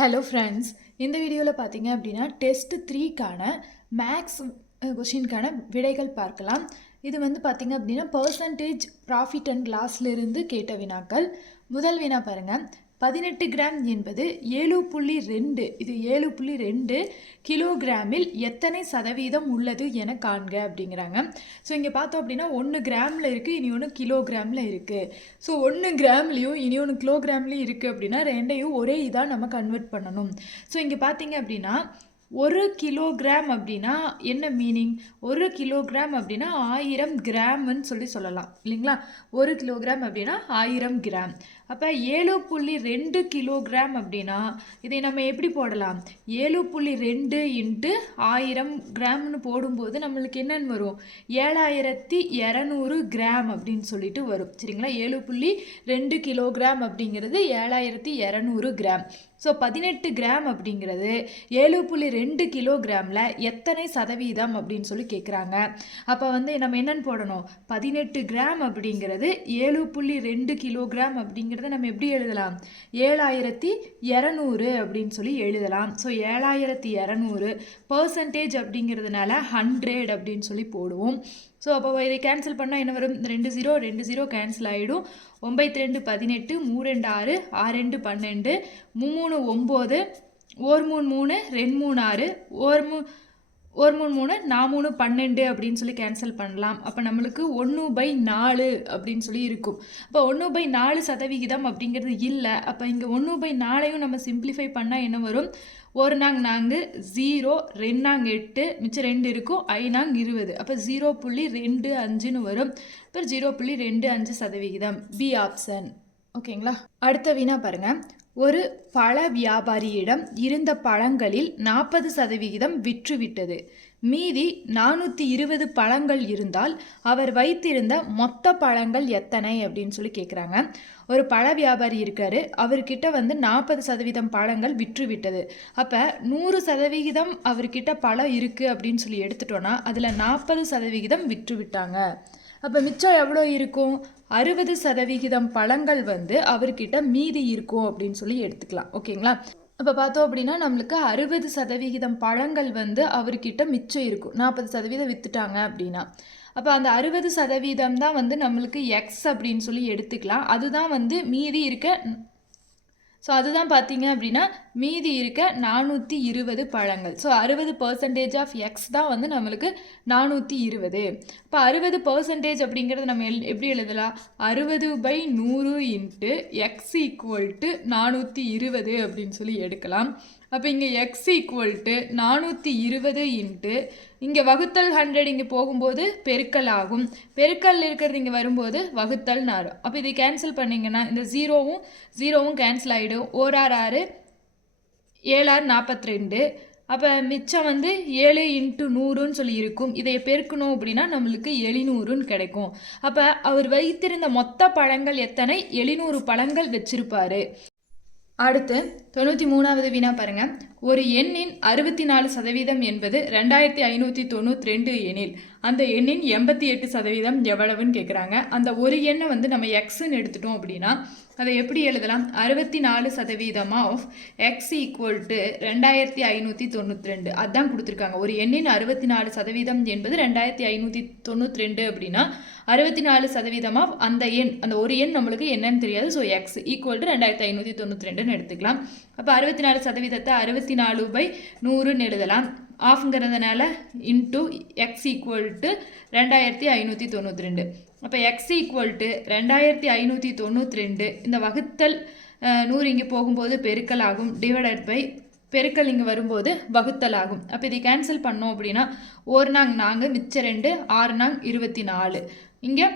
Hello friends, இந்த வீடியோவில் பார்த்தீங்க அப்படின்னா டெஸ்ட் 3க்கான மேக்ஸ் கொஷினுக்கான விடைகள் பார்க்கலாம். இது வந்து பார்த்தீங்க அப்படின்னா பர்சன்டேஜ் ப்ராஃபிட் அண்ட் லாஸ்லேருந்து கேட்ட வினாக்கள். முதல் வினா பாருங்கள். 18 கிராம் என்பது 7.2 இது 7.2 கிலோகிராமில் எத்தனை சதவீதம் உள்ளது என காண்க அப்படிங்கிறாங்க. ஸோ இங்கே பார்த்தோம் அப்படின்னா 1 கிராமில் இருக்குது, இனி ஒன்று கிலோகிராமில் இருக்குது. ஸோ 1 கிராம்லேயும் இனி ஒன்று கிலோகிராம்லேயும் இருக்குது அப்படின்னா ரெண்டையும் ஒரே இதாக நம்ம கன்வெர்ட் பண்ணணும். ஸோ இங்கே பார்த்தீங்க அப்படின்னா 1 கிலோகிராம் அப்படின்னா என்ன மீனிங்? 1 கிலோகிராம் அப்படின்னா 1000 கிராம்னு சொல்லலாம் இல்லைங்களா? 1 கிலோகிராம் அப்படின்னா 1000 கிராம். அப்போ 7.2 கிலோகிராம் அப்படின்னா இதை நம்ம எப்படி போடலாம்? 7.2 இன்ட்டு 1000 கிராம்னு போடும்போது நம்மளுக்கு என்னென்னு வரும்? 7200 கிராம் அப்படின்னு சொல்லிட்டு வரும். சரிங்களா? 7.2 கிலோகிராம் அப்படிங்கிறது 7200 கிராம். ஸோ 18 கிராம் அப்படிங்கிறது 7.2 கிலோகிராமில் எத்தனை சதவீதம் அப்படின்னு சொல்லி கேட்குறாங்க. அப்போ வந்து நம்ம என்னென்னு போடணும்? 18 கிராம் அப்படிங்கிறது 7.2 கிலோகிராம் அப்படிங்கிறத நம்ம எப்படி எழுதலாம்? 7200 அப்படின்னு சொல்லி எழுதலாம். ஸோ 7200 பர்சன்டேஜ் அப்படிங்கிறதுனால 100 அப்படின்னு சொல்லி போடுவோம். ஸோ அப்போ இதை கேன்சல் பண்ணால் என்ன வரும்? 2 0 கேன்சல் ஆகிடும். 9 2 18, 3 2 6, 6 2 12, 3 3 9, 1 3 3, 2 3 6, 1 3 3, 4 3 12 அப்படின்னு சொல்லி கேன்சல் பண்ணலாம். அப்போ நம்மளுக்கு 1/4 அப்படின்னு சொல்லி இருக்கும். அப்போ 1/4 சதவிகிதம் அப்படிங்கிறது இல்லை. அப்போ இங்கே 1/4 நம்ம சிம்பிளிஃபை பண்ணால் என்ன வரும்? 1 நாங்க 0, 2 நாங்க 8, மிச்சம் 2 இருக்கும், 5 நாங்க 20. அப்போ 0.25 வரும். இப்போ 0.25 சதவிகிதம். B option. ஓகேங்களா? அடுத்த வினா பாருங்க. ஒரு பழ வியாபாரியிடம் இருந்த பழங்களில் 40% விற்றுவிட்டது. மீதி 420 பழங்கள் இருந்தால் அவர் வைத்திருந்த மொத்த பழங்கள் எத்தனை அப்படின்னு சொல்லி கேட்குறாங்க. ஒரு பழ வியாபாரி இருக்காரு, அவர்கிட்ட வந்து 40% பழங்கள் விற்றுவிட்டது. அப்போ 100% அவர்கிட்ட பழம் இருக்குது அப்படின்னு சொல்லி எடுத்துட்டோன்னா அதில் 40% விற்றுவிட்டாங்க. அப்போ மிச்சம் எவ்வளோ இருக்கும்? 60% பழங்கள் வந்து அவர்கிட்ட மீதி இருக்கும் அப்படின்னு சொல்லி எடுத்துக்கலாம். ஓகேங்களா? இப்போ பார்த்தோம் அப்படின்னா நம்மளுக்கு 60% பழங்கள் வந்து அவர்கிட்ட மிச்சம் இருக்கும். 40% விற்றுட்டாங்க அப்படின்னா அப்போ அந்த 60% தான் வந்து நம்மளுக்கு எக்ஸ் அப்படின்னு சொல்லி எடுத்துக்கலாம். அதுதான் வந்து மீதி இருக்க. ஸோ அதுதான் பார்த்தீங்க அப்படின்னா மீதி இருக்க 420 பழங்கள். ஸோ 60% ஆஃப் எக்ஸ் தான் வந்து நம்மளுக்கு 420. இப்போ 60% அப்படிங்கிறது நம்ம எப்படி எழுதலாம்? 60/100 இன்ட்டு எக்ஸ் ஈக்குவல் டு 420 அப்படின்னு சொல்லி எடுக்கலாம். அப்போ இங்கே எக்ஸ் ஈக்குவல் டு 420 இன்ட்டு இங்கே வகுத்தல் 100 இங்கே போகும்போது பெருக்கல் ஆகும். பெருக்கல் இருக்கிறது இங்கே வரும்போது வகுத்தல் நாரும். அப்போ இதை கேன்சல் பண்ணிங்கன்னா இந்த ஜீரோவும் கேன்சல் ஆகிடும். 1 6 6, 7 6 42. அப்போ மிச்சம் வந்து 7 இன்ட்டு 100ன்னு சொல்லி இருக்கும். இதை பெருக்கணும் அப்படின்னா நம்மளுக்கு 700ன்னு கிடைக்கும். அப்போ அவர் வைத்திருந்த மொத்த பழங்கள் எத்தனை? 700 பழங்கள் வச்சிருப்பாரு. அடுத்து 93வது வினா பாருங்க. ஒரு எண்ணின் 64% என்பது 2592 எனில் அந்த எண்ணின் 88% எவ்வளவுன்னு கேட்குறாங்க. அந்த ஒரு எண்ணை வந்து நம்ம எக்ஸ்ன்னு எடுத்துட்டோம் அப்படின்னா அதை எப்படி எழுதலாம்? 64% ஆஃப் எக்ஸ் ஈக்குவல் டு 2592. அதுதான் கொடுத்துருக்காங்க. ஒரு எண்ணின் 64% என்பது 2592 அப்படின்னா 64% ஆஃப் அந்த எண், அந்த ஒரு எண் நம்மளுக்கு என்னன்னு தெரியாது. ஸோ எக்ஸ் ஈக்குவல் டு 2592 எடுத்துக்கலாம். அப்போ 64% 64/100ன்னு எழுதலாம். ஆஃப்ங்கிறதுனால இன்ட்டு எக்ஸ் ஈக்குவல் டு 2592. அப்போ எக்ஸ் ஈக்குவல் டு 2592. இந்த வகுத்தல் 100 இங்கே போகும்போது பெருக்கல் ஆகும். டிவைடட் பை பெருக்கல் இங்கே வரும்போது வகுத்தல் ஆகும். அப்போ இதை கேன்சல் பண்ணோம் அப்படின்னா 1 நாங்க மிச்சம் 2, 6 நாங்க 24. இங்கே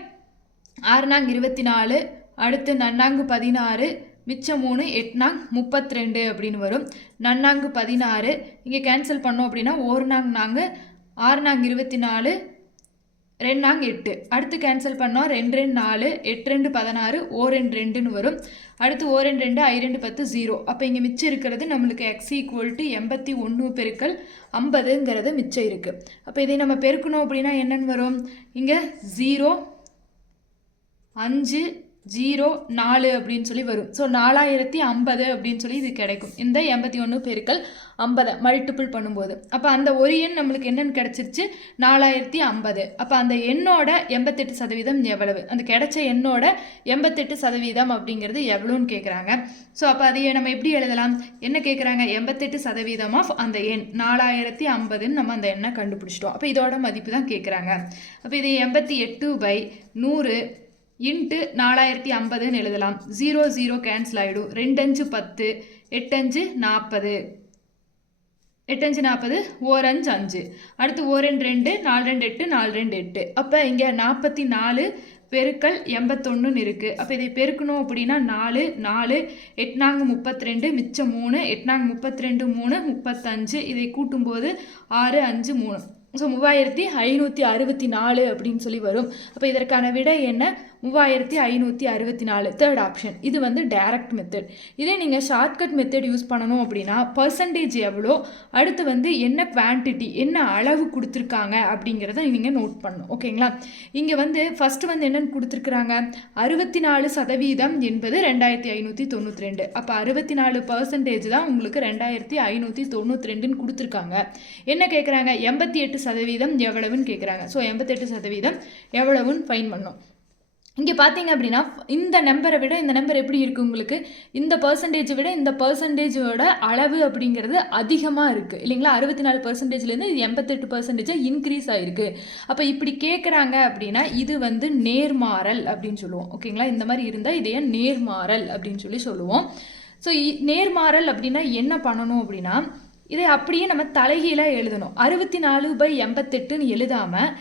6 நாங்க 24, அடுத்து நன்னாங்கு 16, மிச்சம் 3, 8 நாங்க 32 அப்படின்னு வரும். நன்னாங்கு 16 இங்கே கேன்சல் பண்ணோம் அப்படின்னா 1 நாங்க 6 நாங்க 24, 2 நாங்க 8. அடுத்து கேன்சல் பண்ணோம் 2 2 4, 8 2 16, 1 2 2ன்னு வரும். அடுத்து 1 2 2, I 2 10, 0. அப்போ இங்கே மிச்சம் இருக்கிறது நம்மளுக்கு எக்ஸ் ஈக்குவல் டு 81 பெருக்கல் 50ங்கிறது மிச்சம் இருக்குது. அப்போ இதை நம்ம பெருக்கணும் அப்படின்னா என்னென்னு வரும்? இங்கே 0 5 4 அப்படின்னு சொல்லி வரும். ஸோ 4050 அப்படின்னு சொல்லி இது கிடைக்கும். இந்த 81 பெருக்கல் 50 மல்டிபிள் பண்ணும்போது அப்போ அந்த ஒரு எண் நம்மளுக்கு என்னென்னு கிடச்சிருச்சு 4050. அப்போ அந்த எண்ணோட 88% எவ்வளவு, அந்த கிடைச்ச எண்ணோட 88% அப்படிங்கிறது எவ்வளோன்னு கேட்குறாங்க. ஸோ அப்போ அதையே நம்ம எப்படி எழுதலாம், என்ன கேட்குறாங்க, 88% ஆஃப் அந்த எண் 4050ன்னு நம்ம அந்த எண்ணை கண்டுபிடிச்சிட்டோம். அப்போ இதோட மதிப்பு தான் கேட்குறாங்க. அப்போ இது 88/100 இன்ட்டு 4050ன்னு எழுதலாம். 0 0 கேன்சல் ஆகிடும். 2 5 10, 8 5 40, 8 5 40, 1 5 5, அடுத்து 1 2 2, 4 2 8, 4 2 8. அப்போ இங்கே 44 பெருக்கல் 81 இருக்குது. அப்போ இதை பெருக்கணும் அப்படின்னா 4 4, 8 4 32, மிச்சம் 3, 8 4 32 3 35, இதை கூட்டும்போது 6 5 3. ஸோ 3564 அப்படின்னு சொல்லி வரும். அப்போ இதற்கான விடை என்ன, 3564, தேர்ட் ஆப்ஷன். இது வந்து டைரக்ட் மெத்தட். இதே நீங்கள் ஷார்ட்கட் மெத்தட் யூஸ் பண்ணணும் அப்படின்னா பர்சன்டேஜ் எவ்வளோ, அடுத்து வந்து என்ன குவான்டிட்டி, என்ன அளவு கொடுத்துருக்காங்க அப்படிங்கிறத நீங்கள் நோட் பண்ணணும். ஓகேங்களா. இங்கே வந்து ஃபஸ்ட்டு வந்து என்னென்னு கொடுத்துருக்குறாங்க, 64% என்பது 2592. அப்போ 64% தான் உங்களுக்கு 2592ன்னு கொடுத்துருக்காங்க. என்ன கேட்குறாங்க, 88% எவ்வளவுன்னு கேட்குறாங்க. ஸோ 88% எவ்வளவுன்னு ஃபைன் பண்ணோம். இங்கே பார்த்தீங்க அப்படின்னா இந்த நம்பரை விட இந்த நம்பர் எப்படி இருக்குது உங்களுக்கு, இந்த பர்சன்டேஜை விட இந்த பர்சன்டேஜோட அளவு அப்படிங்கிறது அதிகமாக இருக்குது இல்லைங்களா. 64%லேருந்து இது 88% இன்க்ரீஸ் ஆகிருக்கு. அப்போ இப்படி கேட்குறாங்க அப்படின்னா இது வந்து நேர்மாறல் அப்படின்னு சொல்லுவோம். ஓகேங்களா. இந்த மாதிரி இருந்தால் இதையே நேர்மாறல் அப்படின்னு சொல்லி சொல்லுவோம். ஸோ நேர்மாறல் அப்படின்னா என்ன பண்ணணும் அப்படின்னா இதை அப்படியே நம்ம தலைகீழாக எழுதணும். 64/88ன்னு எழுதாமல்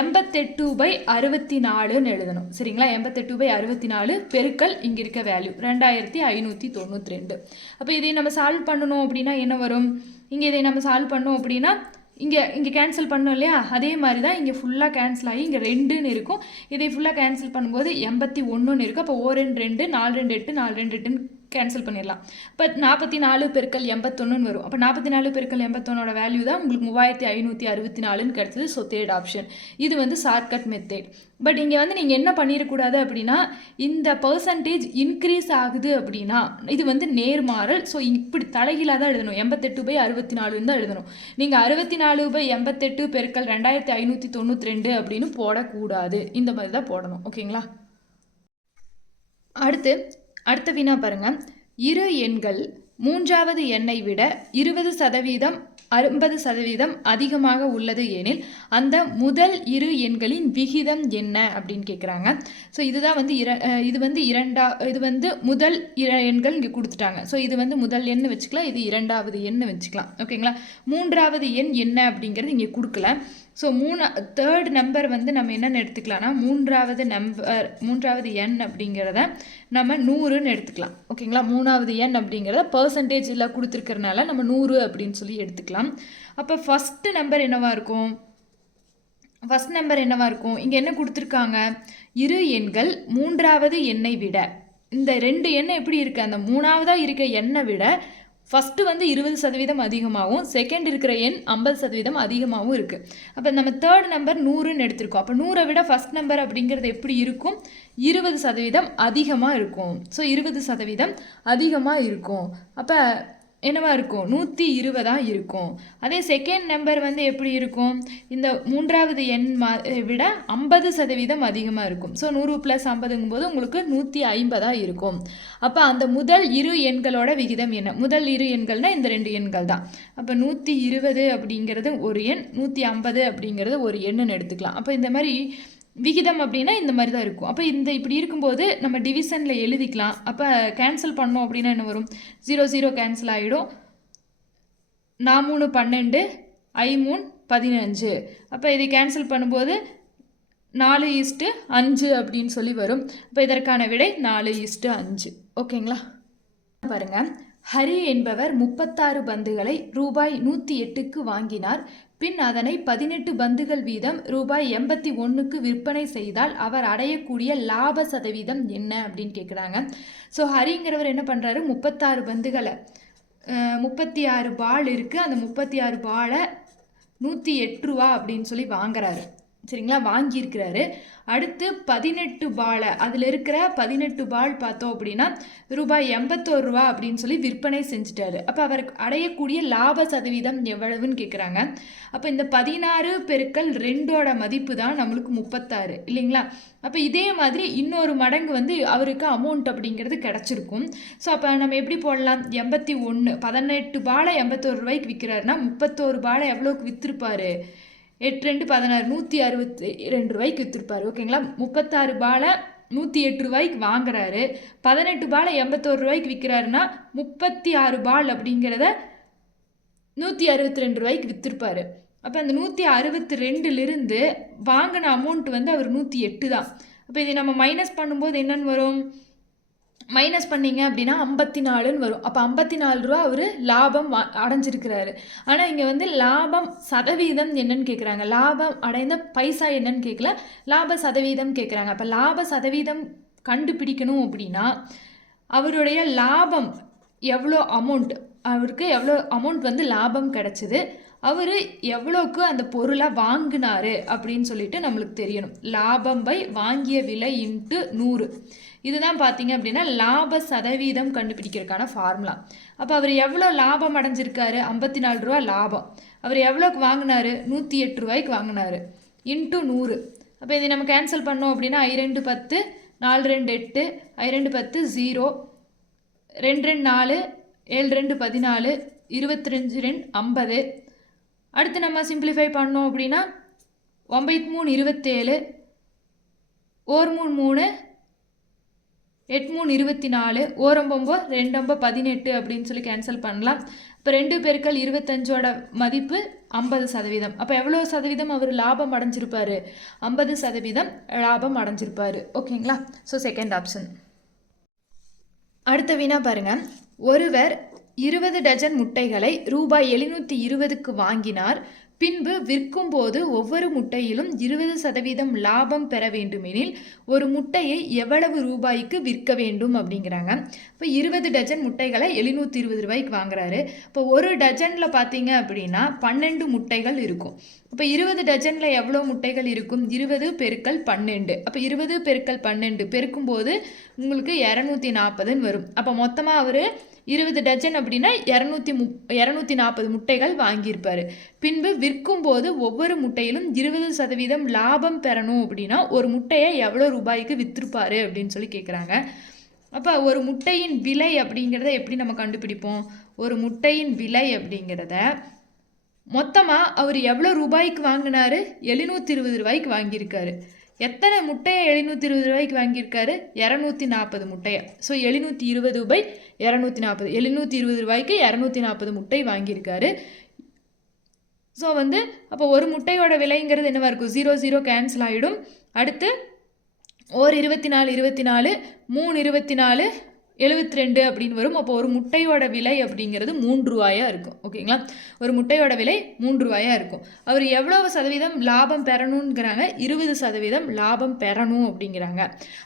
88/64ன்னு எழுதணும். சரிங்களா. 88/64 பெருக்கல் இங்கே இருக்க வேல்யூ 2592. அப்போ இதை நம்ம சால்வ் பண்ணணும் அப்படின்னா என்ன வரும், இங்கே இதை நம்ம சால்வ் பண்ணோம் அப்படின்னா இங்கே கேன்சல் பண்ணோம் இல்லையா, அதே மாதிரி தான் இங்கே ஃபுல்லாக கேன்சல் ஆகி இங்கே 2ன்னு இருக்கும். இதை ஃபுல்லாக கேன்சல் பண்ணும்போது 81ன்னு இருக்கும். அப்போ 1 2 2, 4 2 8, 4 2 8ன்னு கேன்சல் பண்ணிடலாம். இப்போ 44 பெருக்கல் 81ன்னு வரும். அப்போ 44 பெருக்கல் 81ஓட வேல்யூ தான் உங்களுக்கு 3564ன்னு கிடச்சிது. So third option. இது வந்து ஷார்ட்கட் மெத்தட். பட் இங்கே வந்து நீங்கள் என்ன பண்ணிடக்கூடாது அப்படின்னா இந்த பர்சன்டேஜ் இன்க்ரீஸ் ஆகுது அப்படின்னா இது வந்து நேர்மாறல். ஸோ இப்படி தலைகீழாக தான் எழுதணும். 88/64 தான் எழுதணும். நீங்கள் 64/88 பெருக்கல் 2592 அப்படின்னு போடக்கூடாது. இந்த மாதிரி தான் போடணும். ஓகேங்களா. அடுத்த வினா பாருங்க. இரு எண்கள் மூன்றாவது எண்ணை விட 20% 50% அதிகமாக உள்ளது எனில் அந்த முதல் இரு எண்களின் விகிதம் என்ன அப்படின்னு கேட்குறாங்க. ஸோ இதுதான் வந்து இது வந்து முதல் எண்கள் இங்கே கொடுத்துட்டாங்க. ஸோ இது வந்து முதல் எண்ணு வச்சுக்கலாம், இது இரண்டாவது எண்ணு வச்சுக்கலாம். ஓகேங்களா. மூன்றாவது எண் என்ன அப்படிங்கிறது இங்கே கொடுக்கல. ஸோ தேர்ட் நம்பர் வந்து நம்ம என்னென்னு எடுத்துக்கலாம்னா மூன்றாவது எண் அப்படிங்கிறத நம்ம 100ன்னு எடுத்துக்கலாம். ஓகேங்களா. மூணாவது எண் அப்படிங்கிறத பர்சன்டேஜில் கொடுத்துருக்கறனால நம்ம 100 அப்படின்னு சொல்லி எடுத்துக்கலாம். அப்போ ஃபஸ்ட்டு நம்பர் என்னவாக இருக்கும், இங்கே என்ன கொடுத்துருக்காங்க, இரு எண்கள் மூன்றாவது எண்ணை விட, இந்த 2 எண்ணை எப்படி இருக்குது, அந்த மூணாவதாக இருக்க எண்ணை விட ஃபஸ்ட்டு வந்து 20% அதிகமாகவும் செகண்ட் இருக்கிற எண் 50% அதிகமாகவும் இருக்குது. அப்போ நம்ம தேர்ட் நம்பர் 100ன்னு எடுத்திருக்கோம். அப்போ 100 விட ஃபஸ்ட் நம்பர் அப்படிங்கிறது எப்படி இருக்கும், 20% அதிகமாக இருக்கும். ஸோ 20% அதிகமாக இருக்கும். அப்போ என்னவா இருக்கும், 120 இருக்கும். அதே செகண்ட் நம்பர் வந்து எப்படி இருக்கும், இந்த மூன்றாவது எண் விட 50% அதிகமாக இருக்கும். ஸோ 100 + 50ங்கும் போது உங்களுக்கு 150 இருக்கும். அப்போ அந்த முதல் இரு எண்களோட விகிதம் என்ன, முதல் இரு எண்கள்னால் இந்த 2 எண்கள் தான். அப்போ 120 அப்படிங்கிறது ஒரு எண், 150 அப்படிங்கிறது ஒரு எண்ணுன்னு எடுத்துக்கலாம். அப்போ இந்த மாதிரி விகிதம் அப்படின்னா இந்த மாதிரி தான் இருக்கும். அப்போ இப்படி இருக்கும்போது நம்ம டிவிஷனில் எழுதிக்கலாம். அப்போ கேன்சல் பண்ணோம் அப்படின்னா என்ன வரும், 0 0 கேன்சல் ஆகிடும். 4 3 12, 5 3 15. அப்போ இதை கேன்சல் பண்ணும்போது 4:5 அப்படின்னு சொல்லி வரும். அப்போ இதற்கான விடை 4:5. ஓகேங்களா. பாருங்கள், ஹரி என்பவர் 36 பந்துகளை ரூபாய் 108க்கு வாங்கினார். பின் அதனை 18 பந்துகள் வீதம் ரூபாய் 81க்கு விற்பனை செய்தால் அவர் அடையக்கூடிய லாப சதவீதம் என்ன அப்படின்னு கேட்குறாங்க. ஸோ ஹரிங்கிறவர் என்ன பண்ணுறாரு, 36 பந்துகளை 36 பால் இருக்குது, அந்த 36 பாலை 108 ரூபா அப்படின்னு சொல்லி வாங்குறாரு. சரிங்களா, வாங்கியிருக்கிறாரு. அடுத்து 18 பாலை, அதில் இருக்கிற 18 பால் பார்த்தோம் அப்படின்னா ரூபாய் 81 அப்படின்னு சொல்லி விற்பனை செஞ்சுட்டாரு. அப்போ அவருக்கு அடையக்கூடிய லாப சதவீதம் எவ்வளவுன்னு கேட்குறாங்க. அப்போ இந்த 16 பெருக்கல் 2ஓட மதிப்பு தான் நம்மளுக்கு 36 இல்லைங்களா. அப்போ இதே மாதிரி இன்னொரு மடங்கு வந்து அவருக்கு அமௌண்ட் அப்படிங்கிறது கிடச்சிருக்கும். ஸோ அப்போ நம்ம எப்படி போடலாம், 81 18 பாலை 81 ரூபாய்க்கு விற்கிறாருன்னா 31 பாலை எவ்வளோக்கு விற்றுருப்பாரு, 8 2 16 162 ரூபாய்க்கு விற்றுருப்பாரு. ஓகேங்களா. 36 பாலை 108 ரூபாய்க்கு வாங்குறாரு. 18 பாலை 81 ரூபாய்க்கு விற்கிறாருன்னா 36 பால் அப்படிங்கிறத 162 ரூபாய்க்கு விற்றுருப்பாரு. அப்போ அந்த 162லிருந்து வாங்கின அமௌண்ட் வந்து அவர் 108 தான். அப்போ இதை நம்ம மைனஸ் பண்ணும்போது என்னன்னு வரும், மைனஸ் பண்ணிங்க அப்படின்னா 54ன்னு வரும். அப்போ 54 ரூபா அவர் லாபம் அடைஞ்சிருக்கிறாரு. ஆனால் இங்கே வந்து லாபம் சதவீதம் என்னன்னு கேட்குறாங்க, லாபம் அடைந்த பைசா என்னன்னு கேட்கல, லாப சதவீதம் கேட்குறாங்க. அப்போ லாப சதவீதம் கண்டுபிடிக்கணும் அப்படின்னா அவருடைய லாபம் எவ்வளோ அமௌண்ட், அவருக்கு எவ்வளோ அமௌண்ட் வந்து லாபம் கிடச்சிது, அவர் எவ்வளோக்கு அந்த பொருளை வாங்கினாரு அப்படின்னு சொல்லிட்டு நம்மளுக்கு தெரியணும். லாபம் பை வாங்கிய விலை இன்ட்டு 100, இதுதான் பார்த்தீங்க அப்படின்னா லாப சதவீதம் கண்டுபிடிக்கிறதுக்கான ஃபார்முலா. அப்போ அவர் எவ்வளோ லாபம் அடைஞ்சிருக்காரு, 54 ரூபா லாபம். அவர் எவ்வளோக்கு வாங்கினாரு, 108 ரூபாய்க்கு வாங்கினாரு, இன்ட்டு 100. அப்போ இதை நம்ம கேன்சல் பண்ணோம் அப்படின்னா 2 10 4 2 8 2 10 0 2 2 4 7 2 14 25 2 50. அடுத்து நம்ம சிம்பிளிஃபை பண்ணோம் அப்படின்னா 9 3 27 1 3 3 8 3 24 1 9 2 18 அப்படின்னு சொல்லி கேன்சல் பண்ணலாம். இப்போ 2 பெருக்கல் 25ஓட மதிப்பு 50%. அப்போ எவ்வளோ சதவீதம் அவர் லாபம் அடைஞ்சிருப்பார், 50% லாபம் அடைஞ்சிருப்பார். ஓகேங்களா. So second option. அடுத்த வினா பாருங்கள். ஒருவர் 20 டஜன் முட்டைகளை ரூபாய் 720க்கு வாங்கினார். பின்பு விற்கும் போது ஒவ்வொரு முட்டையிலும் 20% லாபம் பெற வேண்டுமெனில் ஒரு முட்டையை எவ்வளவு ரூபாய்க்கு விற்க வேண்டும் அப்படிங்கிறாங்க. இப்போ 20 டஜன் முட்டைகளை 720 ரூபாய்க்கு வாங்குறாரு. இப்போ ஒரு டஜனில் பார்த்தீங்க அப்படின்னா 12 முட்டைகள் இருக்கும். இப்போ 20 டஜனில் எவ்வளோ முட்டைகள் இருக்கும், 20 பெருக்கல் 12. அப்போ 20 பெருக்கல் 12 பெருக்கும்போது உங்களுக்கு 240ன்னு வரும். அப்போ மொத்தமாக அவர் 20 டஜன் அப்படின்னா 240 முட்டைகள் வாங்கியிருப்பார். பின்பு விற்கும்போது ஒவ்வொரு முட்டையிலும் 20% லாபம் பெறணும் அப்படின்னா ஒரு முட்டையை எவ்வளோ ரூபாய்க்கு விற்றுப்பார் அப்படின்னு சொல்லி கேட்குறாங்க. அப்போ ஒரு முட்டையின் விலை அப்படிங்கிறத எப்படி நம்ம கண்டுபிடிப்போம், ஒரு முட்டையின் விலை அப்படிங்கிறத மொத்தமாக அவர் எவ்வளோ ரூபாய்க்கு வாங்கினாரு, 720 ரூபாய்க்கு வாங்கியிருக்காரு. எத்தனை முட்டையை 720 ரூபாய்க்கு வாங்கியிருக்காரு, 240 முட்டையை. ஸோ 720 பை 240, 720 ரூபாய்க்கு 240 முட்டை வாங்கியிருக்காரு. ஸோ வந்து அப்போ ஒரு முட்டையோட விலைங்கிறது என்னவா இருக்கும், 0 0 கேன்சல் ஆகிடும். அடுத்து 1 24 24 3 24 72 அப்படின்னு வரும். அப்போ ஒரு முட்டையோட விலை அப்படிங்கிறது 3 ரூபாயா இருக்கும். ஓகேங்களா. ஒரு முட்டையோட விலை 3 ரூபாயா இருக்கும். அவர் எவ்வளவு சதவீதம் லாபம் பெறணுங்கிறாங்க, 20% லாபம் பெறணும் அப்படிங்கிறாங்க.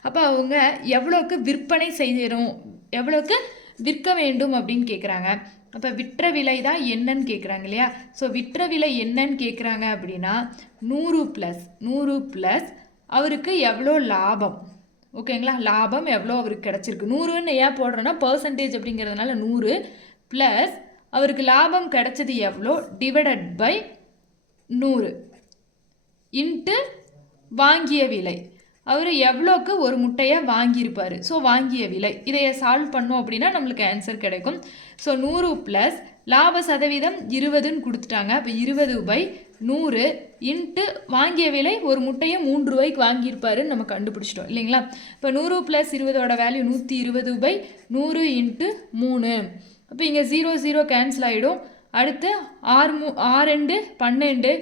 அப்போ அவங்க எவ்வளோக்கு விற்பனை செய்யணும், எவ்வளோக்கு விற்க வேண்டும் அப்படின்னு கேட்குறாங்க. அப்போ விற்ற விலை தான் என்னன்னு கேட்குறாங்க இல்லையா. ஸோ விற்ற விலை என்னன்னு கேட்குறாங்க அப்படின்னா 100 ப்ளஸ் அவருக்கு எவ்வளோ லாபம். ஓகேங்களா. லாபம் எவ்வளோ அவருக்கு கிடச்சிருக்கு, 100ன்னு ஏன் போடுறோன்னா பர்சன்டேஜ் அப்படிங்கிறதுனால 100 ப்ளஸ் அவருக்கு லாபம் கிடச்சது எவ்வளோ டிவைடட் பை 100 இன்ட்டு வாங்கிய விலை. அவர் எவ்வளோக்கு ஒரு முட்டையை வாங்கியிருப்பார், ஸோ வாங்கிய விலை. இதையை சால்வ் பண்ணோம் அப்படின்னா நம்மளுக்கு ஆன்சர் கிடைக்கும். ஸோ 100 ப்ளஸ் லாப சதவீதம் 20ன்னு கொடுத்துட்டாங்க. அப்போ 20 பை 100 இன்ட்டு வாங்கிய விலை, ஒரு முட்டையை 3 ரூபாய்க்கு வாங்கியிருப்பாருன்னு நம்ம கண்டுபிடிச்சிட்டோம் இல்லைங்களா. இப்போ 100 ப்ளஸ் 20ஓட வேல்யூ 120 பை 100 இன்ட்டு 3. அப்போ இங்கே 0 0 கேன்சல் ஆகிடும். அடுத்து 6 2 12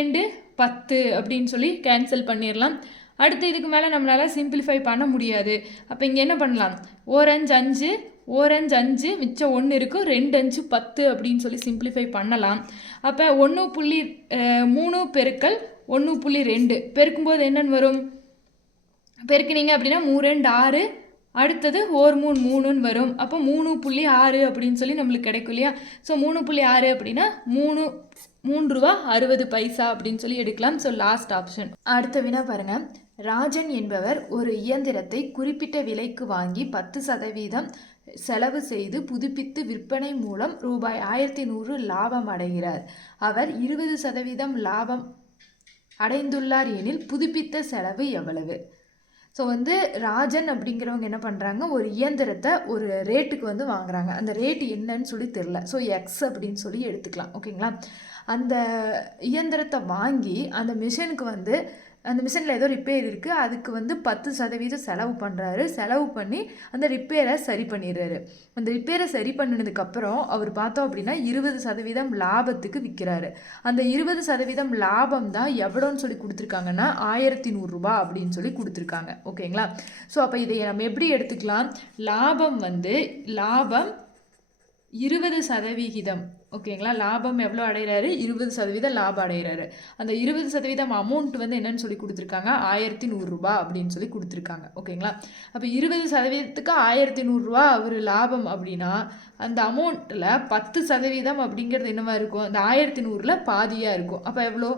2 10 அப்படின்னு சொல்லி கேன்சல் பண்ணிடலாம். அடுத்து இதுக்கு மேலே நம்மளால் சிம்பிளிஃபை பண்ண முடியாது. அப்போ இங்கே என்ன பண்ணலாம், 1 5 5 5 மிச்சம் 1 இருக்குது, 2 5 10 அப்படின்னு சொல்லி சிம்பிளிஃபை பண்ணலாம். அப்போ 1.3 பெருக்கல் 1.2 பெருக்கும்போது என்னென்னு வரும், பெருக்கினீங்க அப்படின்னா 3 2 6 அடுத்தது ஓர் 3 3ன்னு வரும். அப்போ 3.6 அப்படின்னு சொல்லி நம்மளுக்கு கிடைக்கும் இல்லையா? ஸோ 3.6 அப்படின்னா 3 ரூபா 60 பைசா அப்படின்னு சொல்லி எடுக்கலாம். So last option. அடுத்த வினா பாருங்க. ராஜன் என்பவர் ஒரு இயந்திரத்தை குறிப்பிட்ட விலைக்கு வாங்கி 10% செலவு செய்து புதுப்பித்து விற்பனை மூலம் ரூபாய் 1100 லாபம் அடைகிறார். அவர் 20% லாபம் அடைந்துள்ளார் எனில் புதுப்பித்த செலவு எவ்வளவு? ஸோ வந்து ராஜன் அப்படிங்கிறவங்க என்ன பண்ணுறாங்க, ஒரு இயந்திரத்தை ஒரு ரேட்டுக்கு வந்து வாங்குறாங்க. அந்த ரேட்டு என்னன்னு சொல்லி தெரில. ஸோ எக்ஸ் அப்படின்னு சொல்லி எடுத்துக்கலாம். ஓகேங்களா? அந்த இயந்திரத்தை வாங்கி அந்த மிஷினுக்கு வந்து அந்த மிஷினில் ஏதோ ரிப்பேர் இருக்குது, அதுக்கு வந்து 10% செலவு பண்ணுறாரு. செலவு பண்ணி அந்த ரிப்பேரை சரி பண்ணிடுறாரு. அந்த ரிப்பேரை சரி பண்ணினதுக்கப்புறம் அவர் பார்த்தோம் அப்படின்னா 20% லாபத்துக்கு விற்கிறாரு. அந்த 20% லாபம் தான் எவ்வளோன்னு சொல்லி கொடுத்துருக்காங்கன்னா 1100 ரூபா அப்படின்னு சொல்லி கொடுத்துருக்காங்க. ஓகேங்களா? ஸோ அப்போ இதை நம்ம எப்படி எடுத்துக்கலாம்? லாபம் 20%. ஓகேங்களா? லாபம் எவ்வளோ அடைகிறாரு? 20% லாபம் அடைகிறாரு. அந்த 20% அமௌண்ட் வந்து என்னன்னு சொல்லி கொடுத்துருக்காங்க? 1100 ரூபா அப்படின்னு சொல்லி கொடுத்துருக்காங்க. ஓகேங்களா? அப்போ 20%க்கு 1100 ரூபா ஒரு லாபம் அப்படின்னா அந்த அமௌண்ட்டில் 10% அப்படிங்கிறது என்னவா இருக்கும்? அந்த 1100ல் பாதியாக இருக்கும். அப்போ எவ்வளோ?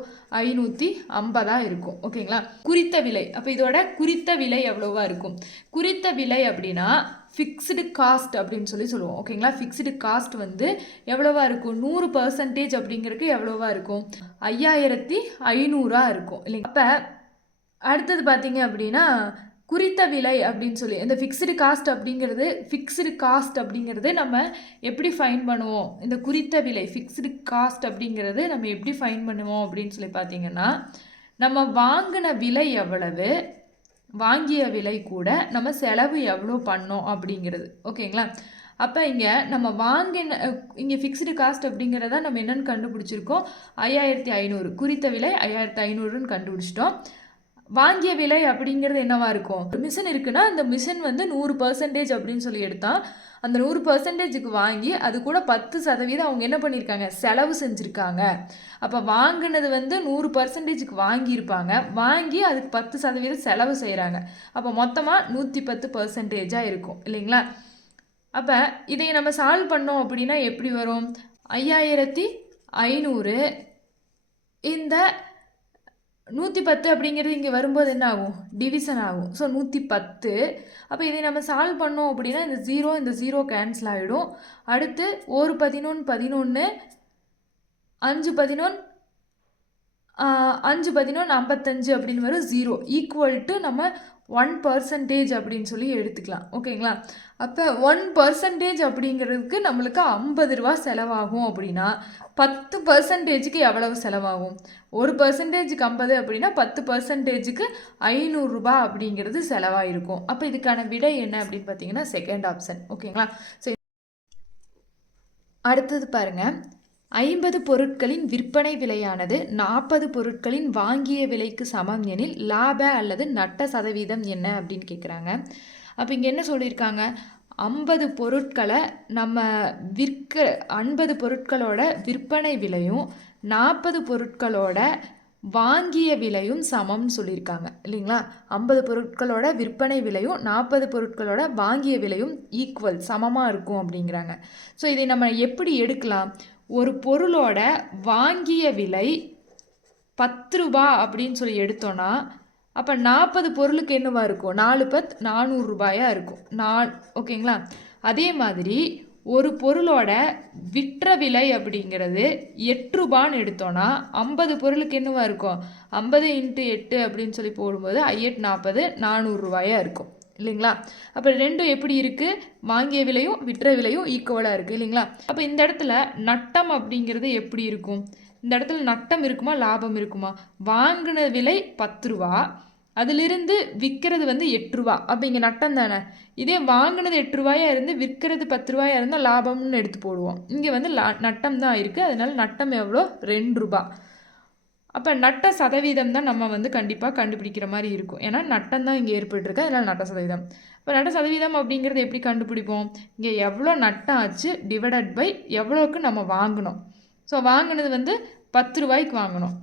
550 இருக்கும். ஓகேங்களா? குறித்த விலை. அப்போ இதோட குறித்த விலை எவ்வளோவா இருக்கும்? குறித்த விலை அப்படின்னா ஃபிக்ஸ்டு காஸ்ட் அப்படின்னு சொல்லி சொல்லுவோம். ஓகேங்களா? ஃபிக்ஸ்டு காஸ்ட் வந்து எவ்வளோவா இருக்கும்? 100% அப்படிங்கிறதுக்கு எவ்வளோவா இருக்கும்? 5500 இருக்கும் இல்லைங்க? அப்போ அடுத்தது பார்த்தீங்க அப்படின்னா குறித்த விலை அப்படின்னு சொல்லி இந்த ஃபிக்ஸ்டு காஸ்ட் அப்படிங்கிறது நம்ம எப்படி ஃபைன் பண்ணுவோம்? இந்த குறித்த விலை ஃபிக்ஸ்டு காஸ்ட் அப்படிங்கிறது நம்ம எப்படி ஃபைன் பண்ணுவோம் அப்படின்னு சொல்லி பார்த்தீங்கன்னா, நம்ம வாங்கின விலை எவ்வளவு, வாங்கிய விலை கூட நம்ம செலவு எவ்வளோ பண்ணோம் அப்படிங்கிறது. ஓகேங்களா? அப்போ இங்கே நம்ம இங்கே ஃபிக்ஸ்டு காஸ்ட் அப்படிங்கிறத நம்ம என்னென்னு கண்டுபிடிச்சிருக்கோம்? 5500. குறித்த விலை 5500ன்னு கண்டுபிடிச்சிட்டோம். வாங்கிய விலை அப்படிங்கிறது என்னவா இருக்கும்? மிஷின் இருக்குன்னா அந்த மிஷின் வந்து 100% அப்படின்னு சொல்லி எடுத்தால் அந்த 100%க்கு வாங்கி அது கூட 10% அவங்க என்ன பண்ணியிருக்காங்க? செலவு செஞ்சுருக்காங்க. அப்போ வாங்கினது வந்து 100%க்கு வாங்கியிருப்பாங்க, வாங்கி அதுக்கு 10% செலவு செய்கிறாங்க. அப்போ மொத்தமாக 110% இருக்கும் இல்லைங்களா? அப்போ இதை நம்ம சால்வ் பண்ணோம் அப்படின்னா எப்படி வரும்? 5500 இந்த 110 அப்படிங்கிறது இங்கே வரும்போது என்ன ஆகும்? டிவிஷன் ஆகும். ஸோ 110. அப்போ இதை நம்ம சால்வ் பண்ணோம் அப்படின்னா இந்த 0 கேன்சல் ஆகிடும். அடுத்து 1 11 11 5 11 5 11 55 அப்படின்னு வரும். 0 ஈக்குவல் டு நம்ம 1% அப்படின்னு சொல்லி எடுத்துக்கலாம். ஓகேங்களா? அப்போ 1% அப்படிங்கிறதுக்கு நம்மளுக்கு 50 ரூபா செலவாகும் அப்படின்னா 10%க்கு எவ்வளவு செலவாகும்? 1%க்கு 50 அப்படின்னா 10%க்கு 500 ரூபா அப்படிங்கிறது செலவாயிருக்கும். அப்போ இதுக்கான விடை என்ன அப்படின்னு பார்த்தீங்கன்னா செகண்ட் ஆப்ஷன். ஓகேங்களா? ஸோ அடுத்தது பாருங்கள். 50 பொருட்களின் விற்பனை விலையானது 40 பொருட்களின் வாங்கிய விலைக்கு சமம் எனில் லாப அல்லது நட்ட சதவீதம் என்ன அப்படின்னு கேட்குறாங்க. அப்போ இங்கே என்ன சொல்லியிருக்காங்க? 50 பொருட்களை நம்ம 50 பொருட்களோட விற்பனை விலையும் 40 பொருட்களோட வாங்கிய விலையும் சமம்னு சொல்லியிருக்காங்க இல்லைங்களா? 50 பொருட்களோட விற்பனை விலையும் 40 பொருட்களோட வாங்கிய விலையும் ஈக்குவல் சமமாக இருக்கும் அப்படிங்கிறாங்க. ஸோ இதை நம்ம எப்படி எடுக்கலாம்? ஒரு பொருளோட வாங்கிய விலை 10 ரூபா அப்படின்னு சொல்லி எடுத்தோன்னா அப்போ 40 பொருளுக்கு என்னவா இருக்கும்? 4 10 400 ரூபாயாக இருக்கும். ஓகேங்களா? அதே மாதிரி ஒரு பொருளோட விற்ற விலை அப்படிங்கிறது 8 ரூபான்னு எடுத்தோன்னா 50 பொருளுக்கு என்னவா இருக்கும்? 50 × 8 அப்படின்னு சொல்லி போடும்போது 8 40 400 ரூபாயாக இருக்கும் இல்லைங்களா? அப்போ ரெண்டும் எப்படி இருக்குது? வாங்கிய விலையும் விற்ற விலையும் ஈக்குவலாக இருக்குது இல்லைங்களா? அப்போ இந்த இடத்துல நட்டம் அப்படிங்கிறது எப்படி இருக்கும்? இந்த இடத்துல நட்டம் இருக்குமா லாபம் இருக்குமா? வாங்கின விலை 10 ரூபா, அதிலிருந்து விற்கிறது வந்து 8 ரூபா. அப்போ இங்கே நட்டம் தானே. இதே வாங்கினது 8 ரூபாயாக இருந்து விற்கிறது 10 ரூபாயாக இருந்தால் லாபம்னு எடுத்து போடுவோம். இங்கே வந்து நட்டம் தான் இருக்குது. அதனால நட்டம் எவ்வளோ? 2 ரூபா. அப்போ நட்ட சதவீதம் தான் நம்ம வந்து கண்டிப்பாக கண்டுபிடிக்கிற மாதிரி இருக்கும். ஏன்னா நட்டம் தான் இங்கே ஏற்பட்டுருக்கு. அதனால் நட்ட சதவீதம். இப்போ நட்ட சதவீதம் அப்படிங்கிறது எப்படி கண்டுபிடிப்போம்? இங்கே எவ்வளோ நட்டம் ஆச்சு டிவைடட் பை எவ்வளோக்கு நம்ம வாங்கினோம். ஸோ வாங்கினது வந்து 10 ரூபாய்க்கு வாங்கினோம்,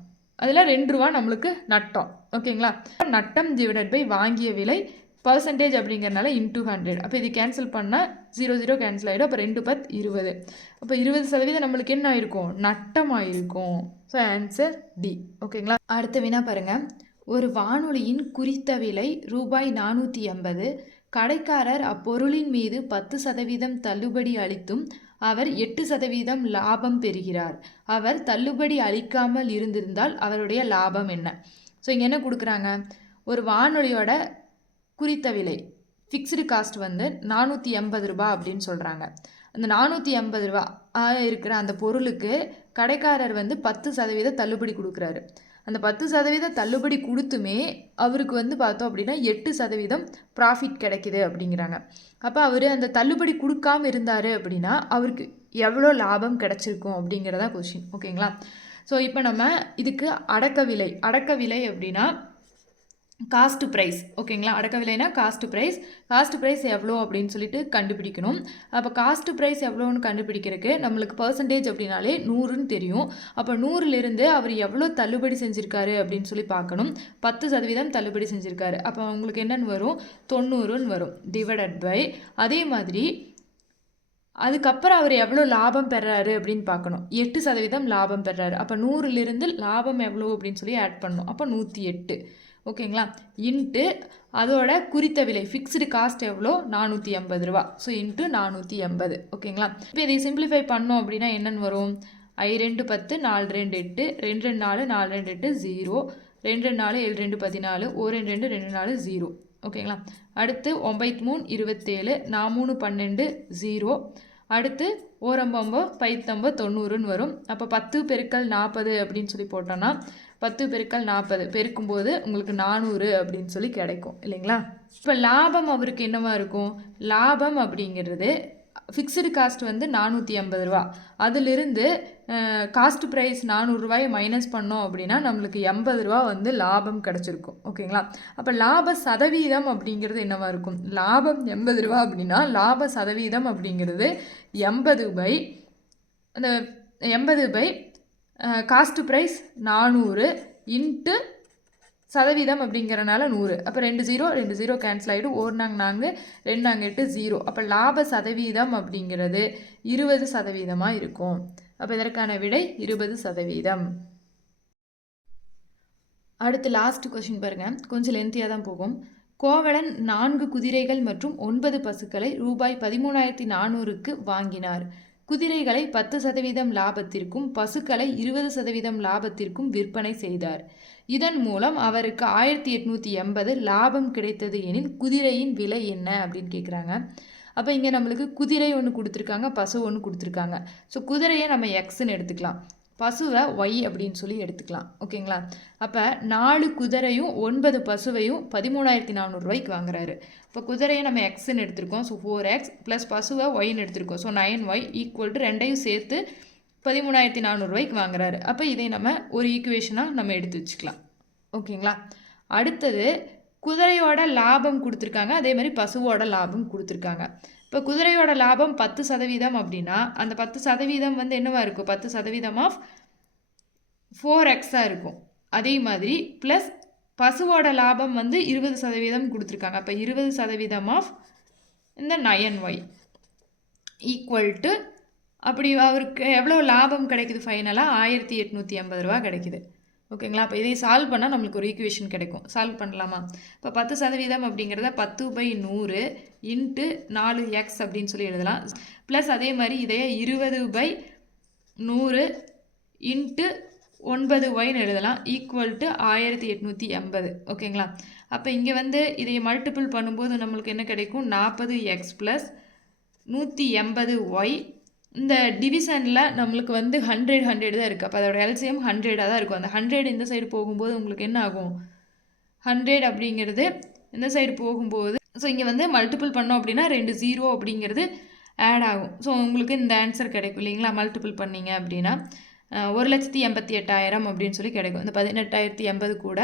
அதில் 2 ரூபா நம்மளுக்கு நட்டம். ஓகேங்களா? நட்டம் டிவைடட் பை வாங்கிய விலை பர்சன்டேஜ் அப்படிங்கிறனால இன்ட்டு 100. அப்போ இது கேன்சல் பண்ணால் 0 0 கேன்சல் ஆகிடும். அப்போ 2 10 20. அப்போ 20% நம்மளுக்கு என்ன ஆயிருக்கும்? நட்டமாயிருக்கும். So answer D. ஓகேங்களா? அடுத்த வினா பாருங்கள். ஒரு வானொலியின் குறித்த விலை ரூபாய் 480. கடைக்காரர் அப்பொருளின் மீது 10% தள்ளுபடி அளித்தும் அவர் 8% லாபம் பெறுகிறார். அவர் தள்ளுபடி அளிக்காமல் இருந்திருந்தால் அவருடைய லாபம் என்ன? ஸோ இங்கே என்ன கொடுக்குறாங்க? ஒரு வானொலியோட குறித்த விலை ஃபிக்ஸ்டு காஸ்ட் வந்து 480 ரூபா அப்படின்னு சொல்கிறாங்க. அந்த 480 ரூபா இருக்கிற அந்த பொருளுக்கு கடைக்காரர் வந்து 10% தள்ளுபடி கொடுக்குறாரு. அந்த 10% தள்ளுபடி கொடுத்துமே அவருக்கு வந்து பார்த்தோம் அப்படின்னா 8% ப்ராஃபிட் கிடைக்குது அப்படிங்கிறாங்க. அப்போ அவர் அந்த தள்ளுபடி கொடுக்காம இருந்தார் அப்படின்னா அவருக்கு எவ்வளோ லாபம் கிடைச்சிருக்கும் அப்படிங்கிறதா கொஸ்டின். ஓகேங்களா? ஸோ இப்போ நம்ம இதுக்கு அடக்க விலை அப்படின்னா காஸ்ட் ப்ரைஸ். ஓகேங்களா? அடக்க விலைனா காஸ்ட் ப்ரைஸ் எவ்வளோ அப்படின்னு சொல்லிட்டு கண்டுபிடிக்கணும். அப்போ காஸ்ட் ப்ரைஸ் எவ்வளோன்னு கண்டுபிடிக்கிறதுக்கு நம்மளுக்கு பர்சன்டேஜ் அப்படின்னாலே 100ன்னு தெரியும். அப்போ 100லிருந்து அவர் எவ்வளோ தள்ளுபடி செஞ்சுருக்காரு அப்படின்னு சொல்லி பார்க்கணும். 10% தள்ளுபடி செஞ்சுருக்காரு. அப்போ உங்களுக்கு என்னென்னு வரும்? 90ன்னு வரும். டிவைடட் பை அதே மாதிரி அதுக்கப்புறம் அவர் எவ்வளோ லாபம் பெறாரு அப்படின்னு பார்க்கணும். 8% லாபம் பெறாரு. அப்போ 100லிருந்து லாபம் எவ்வளோ அப்படின்னு சொல்லி ஆட் பண்ணணும். அப்போ 108. ஓகேங்களா? இன்ட்டு அதோட குறித்த விலை ஃபிக்ஸ்டு காஸ்ட் எவ்வளோ? 480 ரூபா. So into 480. ஓகேங்களா? இப்போ இதை சிம்பிளிஃபை பண்ணோம் அப்படின்னா என்னென்னு வரும்? 2 10 4 2 8 2 2 4 4 2 8 0 2 4 7 2 14 1 2 2 4 0. ஓகேங்களா? அடுத்து 9 3 27 4 3 12 0. அடுத்து 1 9 5 90ன்னு வரும். அப்போ 10 பெருக்கல் 40 அப்படின்னு சொல்லி போட்டோன்னா 10 பெருக்கல் 40 பெருக்கும்போது உங்களுக்கு 400 அப்படின்னு சொல்லி கிடைக்கும் இல்லைங்களா? இப்போ லாபம் அவருக்கு என்னவா இருக்கும்? லாபம் அப்படிங்கிறது ஃபிக்ஸ்டு காஸ்ட் வந்து 480 ரூபா. அதிலிருந்து காஸ்ட் ப்ரைஸ் 400 ரூபாயை மைனஸ் பண்ணோம் அப்படின்னா நம்மளுக்கு 80 ரூபா வந்து லாபம் கிடச்சிருக்கும். ஓகேங்களா? அப்போ லாப சதவீதம் அப்படிங்கிறது என்னவா இருக்கும்? லாபம் 80 ரூபா அப்படின்னா லாப சதவீதம் அப்படிங்கிறது 80 அந்த 80 காஸ்ட் ப்ரைஸ் 400 இன்ட்டு சதவீதம் அப்படிங்கிறனால 100. அப்போ 2 0 கேன்சல் ஆகிடும். 1 4 2 8 0. அப்போ லாப சதவீதம் அப்படிங்கிறது 20% இருக்கும். அப்போ இதற்கான விடை 20%. அடுத்து லாஸ்ட் கொஸ்டின் பாருங்கள். கொஞ்சம் லென்த்தியாக தான் போகும். கோவலன் 4 குதிரைகள் மற்றும் 9 பசுக்களை ரூபாய் 13,400க்கு வாங்கினார். குதிரைகளை 10% லாபத்திற்கும் பசுக்களை 20% லாபத்திற்கும் விற்பனை செய்தார். இதன் மூலம் அவருக்கு 1880 லாபம் கிடைத்தது எனில் குதிரையின் விலை என்ன அப்படின்னு கேட்குறாங்க. அப்போ இங்கே நம்மளுக்கு குதிரை ஒன்று கொடுத்துருக்காங்க, பசு ஒன்று கொடுத்துருக்காங்க. ஸோ குதிரையை நம்ம எக்ஸ்ன்னு எடுத்துக்கலாம், பசுவை ஒய் அப்படின்னு சொல்லி எடுத்துக்கலாம். ஓகேங்களா? அப்போ 4 குதிரையும் 9 பசுவையும் 13,400 ரூபாய்க்கு வாங்குறாரு. இப்போ குதிரையை நம்ம எக்ஸ்ன்னு எடுத்திருக்கோம். ஸோ 4x ப்ளஸ் பசுவை ஒய்ன்னு எடுத்திருக்கோம். ஸோ 9y ஈக்குவல் டு ரெண்டையும் சேர்த்து 13,400 ரூபாய்க்கு வாங்குறாரு. அப்போ இதை நம்ம ஒரு ஈக்குவேஷனாக நம்ம எடுத்து வச்சுக்கலாம். ஓகேங்களா? அடுத்தது குதிரையோட லாபம் கொடுத்துருக்காங்க, அதே மாதிரி பசுவோட லாபம் கொடுத்துருக்காங்க. இப்போ குதிரையோட லாபம் 10% அப்படின்னா அந்த 10% வந்து என்னவா இருக்கும்? 10% ஆஃப் 4xஆக இருக்கும். அதே மாதிரி ப்ளஸ் பசுவோட லாபம் வந்து 20% கொடுத்துருக்காங்க. அப்போ 20% ஆஃப் இந்த 9y ஈக்குவல் டு அப்படி அவருக்கு எவ்வளோ லாபம் கிடைக்குது? ஃபைனலாக 1880 ரூபா கிடைக்குது. ஓகேங்களா? அப்போ இதை சால்வ் பண்ணால் நம்மளுக்கு ஒரு ஈக்குவேஷன் கிடைக்கும். சால்வ் பண்ணலாமா? இப்போ 10% அப்படிங்கிறத 10/100 இன்ட்டு 4x அப்படின்னு சொல்லி எழுதலாம். ப்ளஸ் அதே மாதிரி இதையே 20/100 இன்ட்டு 9yன்னு எழுதலாம். Equal to 1880. ஓகேங்களா? அப்போ இங்கே வந்து இதை மல்டிபிள் பண்ணும்போது நம்மளுக்கு என்ன கிடைக்கும்? 40x plus 180y. இந்த டிவிஷனில் நம்மளுக்கு வந்து 100 தான் இருக்குது. அப்போ அதோட எல்சிஎம் 100 தான் இருக்கும். அந்த 100 இந்த சைடு போகும்போது உங்களுக்கு என்ன ஆகும்? 100 அப்படிங்கிறது இந்த சைடு போகும்போது ஸோ இங்கே வந்து மல்டிபிள் பண்ணோம் அப்படின்னா 2 0 அப்படிங்கிறது ஆட் ஆகும். ஸோ உங்களுக்கு இந்த ஆன்சர் கிடைக்கும் இல்லைங்களா? மல்டிபிள் பண்ணிங்க அப்படின்னா 1,88,000 அப்படின்னு சொல்லி கிடைக்கும். இந்த 18,080 கூட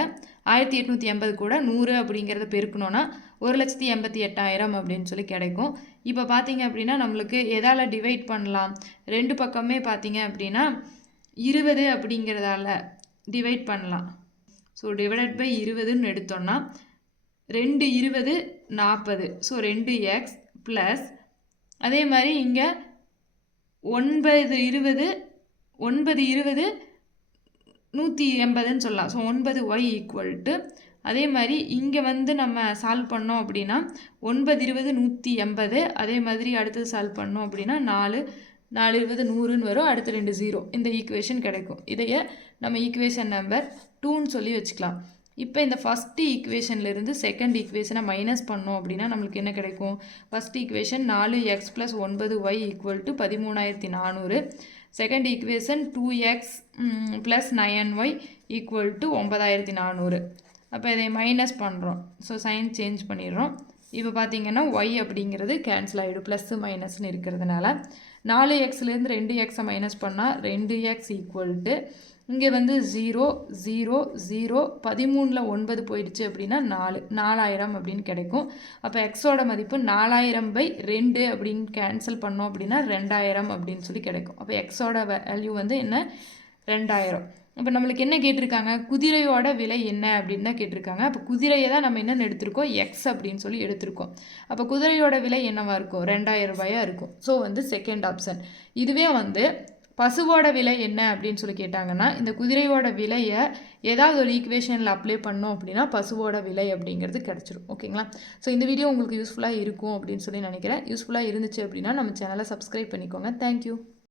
1880 கூட 100 அப்படிங்கிறத பெருக்கணும்னா 1,88,000 அப்படின்னு சொல்லி கிடைக்கும். இப்போ பார்த்தீங்க அப்படின்னா நம்மளுக்கு எதால் டிவைட் பண்ணலாம்? 2 பக்கமே பார்த்தீங்க அப்படின்னா 20 அப்படிங்கிறதால டிவைட் பண்ணலாம். ஸோ டிவைடட் பை 20ன்னு எடுத்தோம்னா 2 20 40. ஸோ 2x ப்ளஸ் அதே மாதிரி இங்கே 9 20 180ன்னு சொல்லலாம். ஸோ 9y ஈக்குவல் டு அதே மாதிரி இங்கே வந்து நம்ம சால்வ் பண்ணோம் அப்படின்னா 9 20 180. அதே மாதிரி அடுத்தது சால்வ் பண்ணோம் அப்படின்னா 4 4 20 100ன்னு வரும். அடுத்து 2 0 இந்த ஈக்குவேஷன் கிடைக்கும். இதையே நம்ம ஈக்குவேஷன் நம்பர் 2ன்னு சொல்லி வச்சுக்கலாம். இப்போ இந்த ஃபஸ்ட்டு ஈக்குவேஷன்லேருந்து செகண்ட் ஈக்குவேஷனை மைனஸ் பண்ணோம் அப்படின்னா நம்மளுக்கு என்ன கிடைக்கும்? First equation 4x plus 9y equal to 13400. Second equation 2x plus 9y equal to 9400. அப்போ இதை மைனஸ் பண்ணுறோம். ஸோ சைன் சேஞ்ச் பண்ணிடுறோம். இப்போ பார்த்தீங்கன்னா y அப்படிங்கிறது கேன்சல் ஆகிடும். ப்ளஸ்ஸு மைனஸ்ன்னு இருக்கிறதுனால 4xலேருந்து 2xை மைனஸ் பண்ணால் 2x ஈக்குவல் டு இங்கே வந்து 0 0 0 13ல் 9 போயிடுச்சு அப்படின்னா 4000 அப்படின்னு கிடைக்கும். அப்போ எக்ஸோட மதிப்பு 4000/2 அப்படின்னு கேன்சல் பண்ணோம் அப்படின்னா 2000 அப்படின்னு சொல்லி கிடைக்கும். அப்போ எக்ஸோட வேல்யூ வந்து என்ன? 2000. அப்போ நம்மளுக்கு என்ன கேட்டிருக்காங்க? குதிரையோட விலை என்ன அப்படின்னு தான் கேட்டிருக்காங்க. அப்போ குதிரையை தான் நம்ம என்னென்னு எடுத்திருக்கோம்? எக்ஸ் அப்படின்னு சொல்லி எடுத்திருக்கோம். அப்போ குதிரையோட விலை என்னவாக இருக்கும்? 2000 ரூபாயாக இருக்கும். ஸோ வந்து செகண்ட் ஆப்ஷன். இதுவே வந்து பசுவோட விலை என்ன அப்படின்னு சொல்லி கேட்டாங்கன்னா இந்த குதிரையோட விலையை ஏதாவது ஒரு ஈக்குவேஷனில் அப்ளை பண்ணோம் அப்படின்னா பசுவோட விலை அப்படிங்கிறது கிடச்சிரும். ஓகேங்களா? ஸோ இந்த வீடியோ உங்களுக்கு யூஸ்ஃபுல்லாக இருக்கும் அப்படின்னு சொல்லி நினைக்கிறேன். யூஸ்ஃபுல்லாக இருந்துச்சு அப்படின்னா நம்ம சேனலை சப்ஸ்கிரைப் பண்ணிக்கோங்க. தேங்க்யூ.